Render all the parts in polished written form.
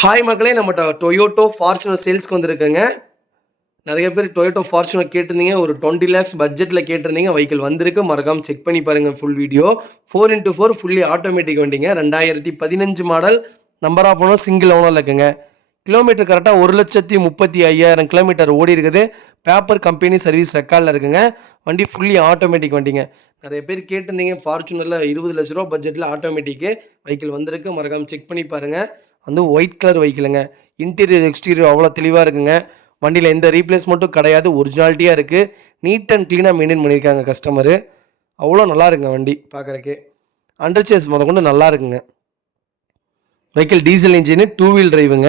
Hi மக்களே, நம்மகிட்ட Toyota Fortuner சேல்ஸ்க்கு வந்திருக்குங்க. நிறைய பேர் டொயோட்டோ ஃபார்ச்சுனர் கேட்டிருந்தீங்க. ஒரு 20 lakhs பட்ஜெட்டில் கேட்டிருந்தீங்க. வெஹிக்கிள் வந்திருக்கு. மறக்காமல் செக் பண்ணி பாருங்கள் full video. 4x4 fully automatic வண்டிங்க. 2015 model. Number of owner single ஓனரில் இருக்குங்க. கிலோமீட்டர் கரெக்டாக 1,35,000 கிலோமீட்டர் ஓடி இருக்குது. பேப்பர் கம்பெனி சர்வீஸ் ரெக்கார்டில் இருக்குங்க. வண்டி ஃபுல்லி ஆட்டோமேட்டிக் வண்டிங்க. நிறைய பேர் கேட்டிருந்தீங்க ஃபார்ச்சுனரில் 20 லட்ச ரூபா பட்ஜெட்டில் ஆட்டோமேட்டிக்கு வெஹிக்கிள் வந்திருக்கு. மறக்காமல் செக் பண்ணி பாருங்கள். வந்து ஒயிட் கலர் வெஹிக்கிளுங்க. இன்டீரியர் எக்ஸ்டீரியர் அவ்வளோ தெளிவாக இருக்குங்க. வண்டியில் எந்த ரீப்ளேஸ்மெண்ட்டும் கிடையாது. ஒரிஜினாலிட்டியாக இருக்குது. நீட் அண்ட் க்ளீனாக மெயின்டைன் பண்ணியிருக்காங்க கஸ்டமரு. அவ்வளோ நல்லா இருக்குங்க வண்டி பார்க்குறக்கு. அண்டர் சேஸ் கொண்டு நல்லா இருக்குங்க. வெஹிக்கிள் டீசல் இன்ஜினு, 2 வீல் டிரைவுங்க.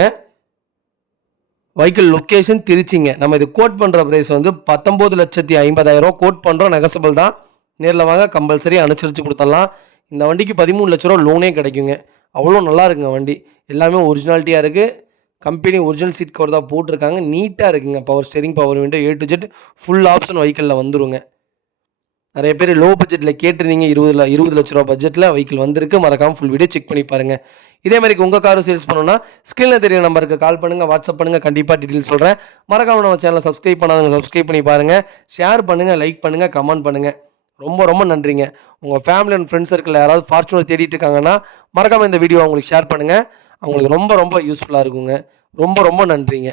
வெஹிக்கிள் லொக்கேஷன் திருச்சிங்க. நம்ம இது கோட் பண்ணுற ப்ரைஸ் வந்து 19,50,000 கோட் பண்ணுறோம். நெகசபிள் தான். நேரில் வாங்க, கம்பல்சரி அனுசரித்து கொடுத்துடலாம். இந்த வண்டிக்கு 13 லட்ச ரூபா லோனே கிடைக்குங்க. அவ்வளோ நல்லா இருக்குங்க வண்டி. எல்லாமே ஒரிஜினாலிட்டியாக இருக்குது. கம்பெனி ஒரிஜினல் சீட் கவர் தான் போட்டிருக்காங்க. நீட்டாக இருக்குங்க. Power steering, power window, A to Z full option வெஹிக்கிளில் வந்துருங்க. நிறைய பேர் லோ பட்ஜெட்டில் கேட்டிருந்தீங்க. 20 லட்ச ரூபா பட்ஜெட்டில் வெஹிக்கிள் வந்திருக்கு. மறக்காமல் ஃபுல் வீடியோ செக் பண்ணி பாருங்கள். இதே மாதிரி உங்கள் காரும் சேல்ஸ் பண்ணணும்னா ஸ்க்ரீனில் தெரிய நம்பருக்கு கால் பண்ணுங்கள், வாட்ஸ்அப் பண்ணுங்கள். கண்டிப்பாக டீட்டெயில் சொல்கிறேன். மறக்காமல் நம்ம சேனலை சப்ஸ்கிரைப் பண்ணாதவங்க சப்ஸ்கிரைப் பண்ணி பாருங்கள். ஷேர் பண்ணுங்கள், லைக் பண்ணுங்கள், கமெண்ட் பண்ணுங்கள். ரொம்ப ரொம்ப நன்றிங்க. உங்கள் ஃபேமிலி அண்ட் ஃப்ரெண்ட்ஸ் சர்க்கிளில் யாராவது ஃபார்ச்சுனர் தேடிட்டு இருக்காங்கன்னா மறக்காமல் இந்த வீடியோ அவங்களுக்கு ஷேர் பண்ணுங்கள். அவங்களுக்கு ரொம்ப ரொம்ப யூஸ்ஃபுல்லாக இருக்குங்க. ரொம்ப ரொம்ப நன்றிங்க.